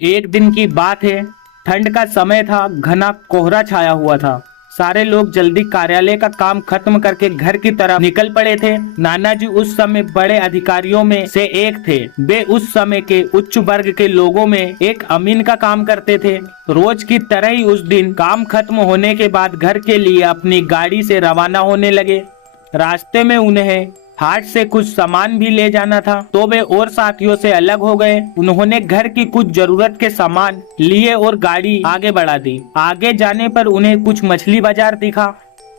एक दिन की बात है। ठंड का समय था, घना कोहरा छाया हुआ था। सारे लोग जल्दी कार्यालय का काम खत्म करके घर की तरफ निकल पड़े थे। नाना जी उस समय बड़े अधिकारियों में से एक थे। वे उस समय के उच्च वर्ग के लोगों में एक अमीन का काम करते थे। रोज की तरह ही उस दिन काम खत्म होने के बाद घर के लिए अपनी गाड़ी से रवाना होने लगे। रास्ते में उन्हें हाट से कुछ सामान भी ले जाना था, तो वे और साथियों से अलग हो गए। उन्होंने घर की कुछ जरूरत के सामान लिए और गाड़ी आगे बढ़ा दी। आगे जाने पर उन्हें कुछ मछली बाजार दिखा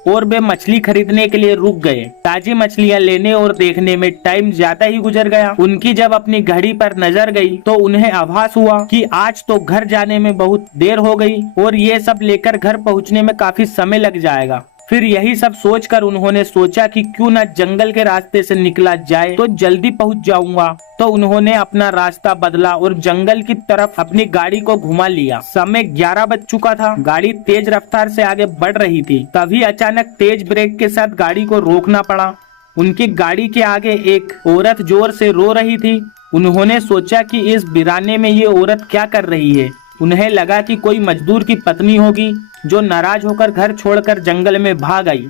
और वे मछली खरीदने के लिए रुक गए। ताजी मछलियां लेने और देखने में टाइम ज्यादा ही गुजर गया। उनकी जब अपनी घड़ी पर नजर गई तो उन्हें आभास हुआ कि आज तो घर जाने में बहुत देर हो गई और ये सब लेकर घर पहुंचने में काफी समय लग जाएगा। फिर यही सब सोचकर उन्होंने सोचा कि क्यों न जंगल के रास्ते से निकला जाए तो जल्दी पहुंच जाऊंगा। तो उन्होंने अपना रास्ता बदला और जंगल की तरफ अपनी गाड़ी को घुमा लिया। समय 11 बज चुका था। गाड़ी तेज रफ्तार से आगे बढ़ रही थी। तभी अचानक तेज ब्रेक के साथ गाड़ी को रोकना पड़ा। उनकी गाड़ी के आगे एक औरत जोर से रो रही थी। उन्होंने सोचा कि इस वीराने में ये औरत क्या कर रही है। उन्हें लगा कि कोई मजदूर की पत्नी होगी जो नाराज होकर घर छोड़कर जंगल में भाग आई।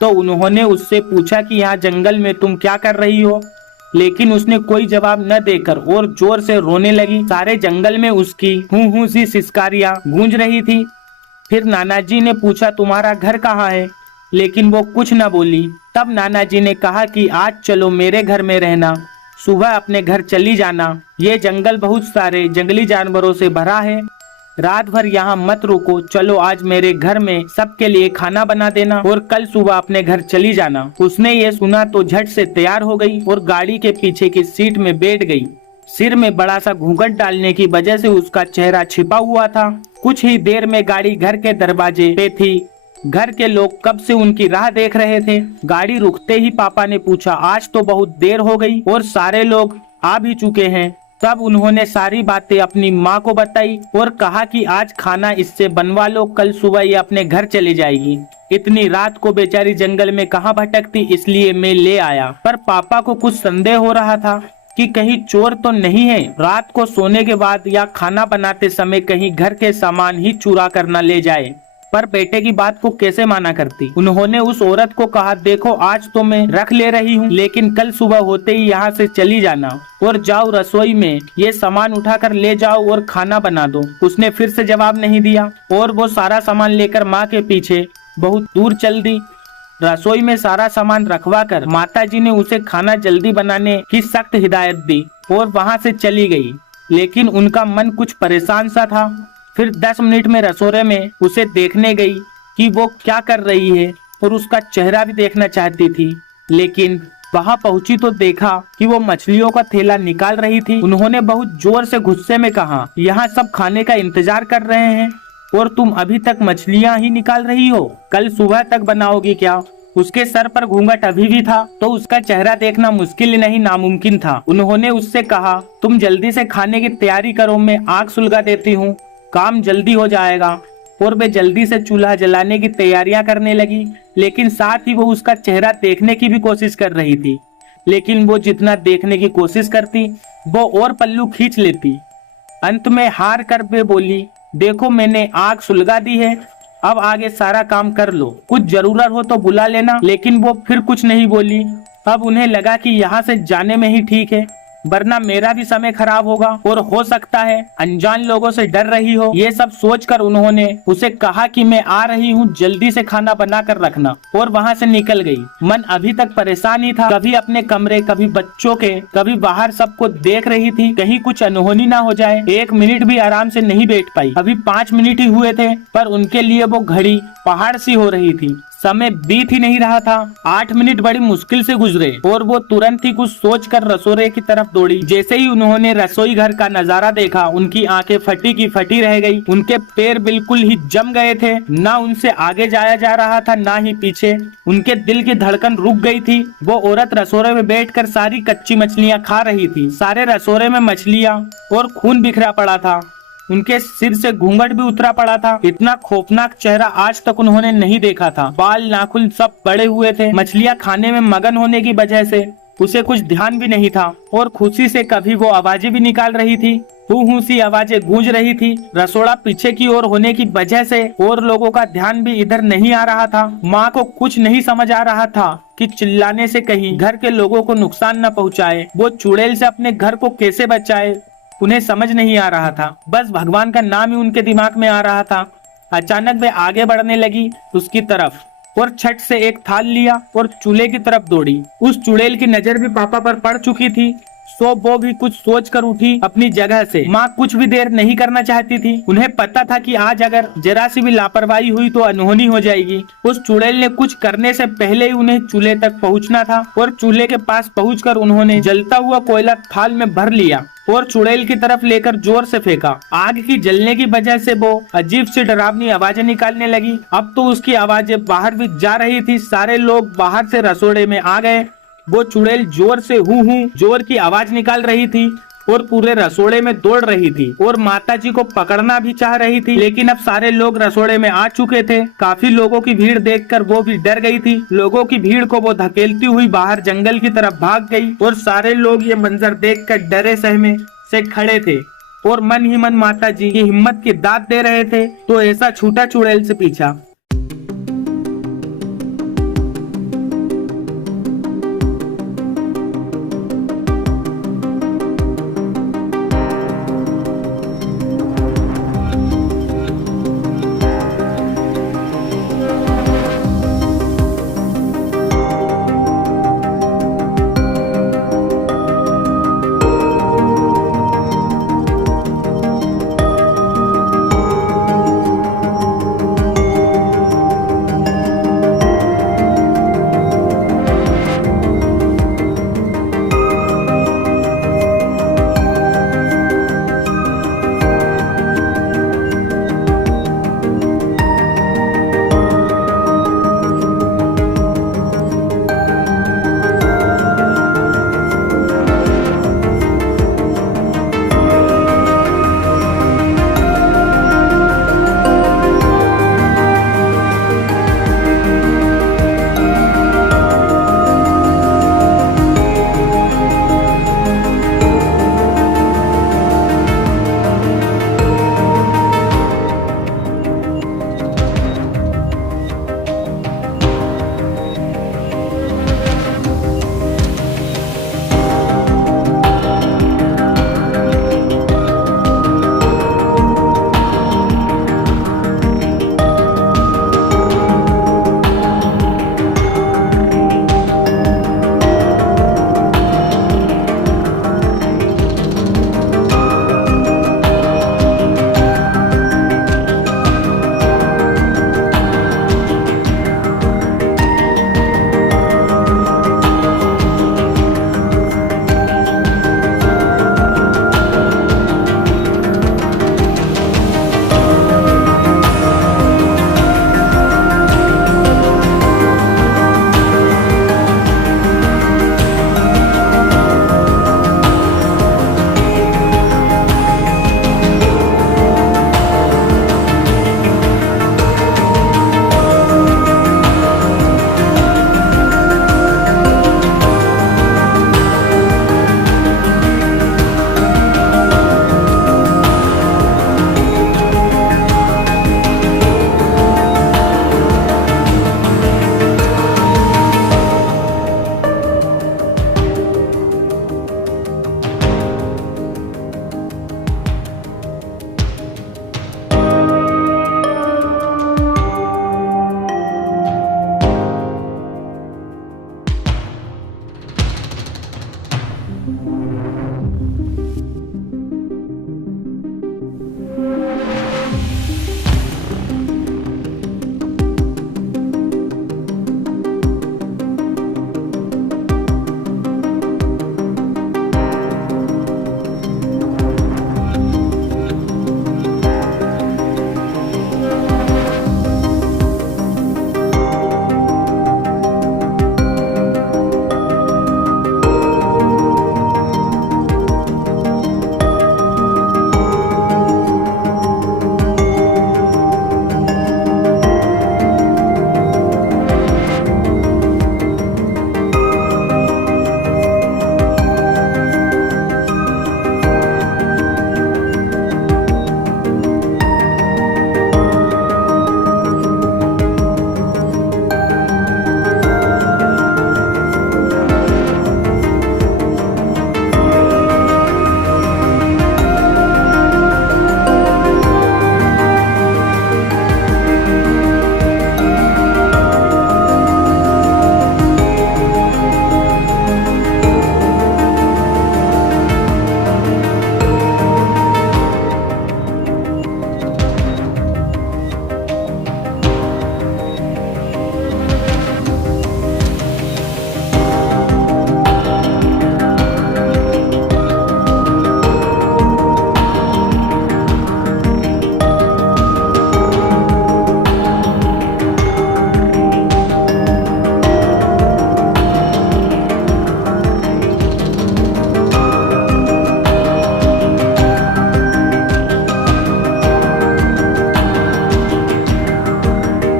तो उन्होंने उससे पूछा कि यहाँ जंगल में तुम क्या कर रही हो, लेकिन उसने कोई जवाब न देकर और जोर से रोने लगी। सारे जंगल में उसकी हूँ सी सिसकारियां गूंज रही थी। फिर नाना जी ने पूछा तुम्हारा घर कहाँ है, लेकिन वो कुछ न बोली। तब नाना जी ने कहा कि आज चलो मेरे घर में रहना, सुबह अपने घर चली जाना। ये जंगल बहुत सारे जंगली जानवरों से भरा है, रात भर यहाँ मत रुको। चलो आज मेरे घर में सबके लिए खाना बना देना और कल सुबह अपने घर चली जाना। उसने ये सुना तो झट से तैयार हो गई और गाड़ी के पीछे की सीट में बैठ गई। सिर में बड़ा सा घूंघट डालने की वजह से उसका चेहरा छिपा हुआ था। कुछ ही देर में गाड़ी घर के दरवाजे पे थी। घर के लोग कब से उनकी राह देख रहे थे। गाड़ी रुकते ही पापा ने पूछा आज तो बहुत देर हो गई और सारे लोग आ भी चुके हैं। तब उन्होंने सारी बातें अपनी माँ को बताई और कहा कि आज खाना इससे बनवा लो, कल सुबह ये अपने घर चली जाएगी। इतनी रात को बेचारी जंगल में कहाँ भटकती, इसलिए मैं ले आया। पर पापा को कुछ संदेह हो रहा था कि कहीं चोर तो नहीं है, रात को सोने के बाद या खाना बनाते समय कहीं घर के सामान ही चुरा कर न ले जाए। पर बेटे की बात को कैसे माना करती। उन्होंने उस औरत को कहा देखो आज तो मैं रख ले रही हूँ, लेकिन कल सुबह होते ही यहाँ से चली जाना और जाओ रसोई में ये सामान उठाकर ले जाओ और खाना बना दो। उसने फिर से जवाब नहीं दिया और वो सारा सामान लेकर माँ के पीछे बहुत दूर चल दी। रसोई में सारा सामान रखवा कर माताजी ने उसे खाना जल्दी बनाने की सख्त हिदायत दी और वहाँ से चली गई। लेकिन उनका मन कुछ परेशान सा था। फिर 10 मिनट में रसोई में उसे देखने गई कि वो क्या कर रही है और उसका चेहरा भी देखना चाहती थी। लेकिन वहां पहुंची तो देखा कि वो मछलियों का थैला निकाल रही थी। उन्होंने बहुत जोर से गुस्से में कहा यहाँ सब खाने का इंतजार कर रहे हैं और तुम अभी तक मछलियाँ ही निकाल रही हो, कल सुबह तक बनाओगी क्या। उसके सर पर घूंघट अभी भी था तो उसका चेहरा देखना मुश्किल नहीं नामुमकिन था। उन्होंने उससे कहा तुम जल्दी से खाने की तैयारी करो, मैं आग सुलगा देती हूँ, काम जल्दी हो जाएगा। और वे जल्दी से चूल्हा जलाने की तैयारियां करने लगी। लेकिन साथ ही वो उसका चेहरा देखने की भी कोशिश कर रही थी। लेकिन वो जितना देखने की कोशिश करती वो और पल्लू खींच लेती। अंत में हार कर वे बोली देखो मैंने आग सुलगा दी है, अब आगे सारा काम कर लो, कुछ जरूरत हो तो बुला लेना। लेकिन वो फिर कुछ नहीं बोली। अब उन्हें लगा कि यहाँ से जाने में ही ठीक है, वरना मेरा भी समय खराब होगा और हो सकता है अनजान लोगों से डर रही हो। ये सब सोचकर उन्होंने उसे कहा कि मैं आ रही हूँ, जल्दी से खाना बना कर रखना, और वहाँ से निकल गई। मन अभी तक परेशान ही था, कभी अपने कमरे कभी बच्चों के कभी बाहर सबको देख रही थी कहीं कुछ अनहोनी ना हो जाए। 1 मिनट भी आराम से नहीं बैठ पाई। अभी 5 मिनट ही हुए थे पर उनके लिए वो घड़ी पहाड़ सी हो रही थी। समय बीत ही नहीं रहा था। 8 मिनट बड़ी मुश्किल से गुजरे और वो तुरंत ही कुछ सोचकर रसोई की तरफ दौड़ी। जैसे ही उन्होंने रसोई घर का नजारा देखा उनकी आंखें फटी की फटी रह गई। उनके पैर बिल्कुल ही जम गए थे, ना उनसे आगे जाया जा रहा था ना ही पीछे। उनके दिल की धड़कन रुक गई थी। वो औरत रसोई में बैठकर सारी कच्ची मछलियाँ खा रही थी। सारे रसोई में मछलियाँ और खून बिखरा पड़ा था। उनके सिर से घूंघट भी उतरा पड़ा था। इतना खौफनाक चेहरा आज तक उन्होंने नहीं देखा था। बाल नाखून सब बड़े हुए थे। मछलियाँ खाने में मगन होने की वजह से उसे कुछ ध्यान भी नहीं था और खुशी से कभी वो आवाजें भी निकाल रही थी हू सी आवाजें गूंज रही थी। रसोड़ा पीछे की ओर होने की वजह से और लोगों का ध्यान भी इधर नहीं आ रहा था। माँ को कुछ नहीं समझ आ रहा था कि चिल्लाने से कहीं घर के लोगों को नुकसान न पहुँचाए, वो चुड़ैल से अपने घर को कैसे बचाए, उन्हें समझ नहीं आ रहा था। बस भगवान का नाम ही उनके दिमाग में आ रहा था। अचानक वे आगे बढ़ने लगी उसकी तरफ और छट से एक थाल लिया और चूल्हे की तरफ दौड़ी। उस चुड़ैल की नजर भी पापा पर पड़ चुकी थी, सो वो भी कुछ सोच कर उठी अपनी जगह से। माँ कुछ भी देर नहीं करना चाहती थी। उन्हें पता था कि आज अगर जरा सी भी लापरवाही हुई तो अनहोनी हो जाएगी। उस चुड़ैल ने कुछ करने से पहले ही उन्हें चूल्हे तक पहुँचना था और चूल्हे के पास पहुँचकर उन्होंने जलता हुआ कोयला थाल में भर लिया और चुड़ैल की तरफ लेकर जोर से फेंका। आग की जलने की वजह से वो अजीब सी डरावनी आवाजें निकालने लगी। अब तो उसकी आवाजें बाहर भी जा रही थी। सारे लोग बाहर से रसोड़े में आ गए। वो चुड़ैल जोर से हूँ जोर की आवाज निकाल रही थी और पूरे रसोड़े में दौड़ रही थी और माताजी को पकड़ना भी चाह रही थी, लेकिन अब सारे लोग रसोड़े में आ चुके थे। काफी लोगों की भीड़ देखकर वो भी डर गई थी। लोगों की भीड़ को वो धकेलती हुई बाहर जंगल की तरफ भाग गई और सारे लोग ये मंजर देखकर डरे सहमे से खड़े थे और मन ही मन माताजी की हिम्मत की दाद दे रहे थे। तो ऐसा छूटा चुड़ैल से पीछा।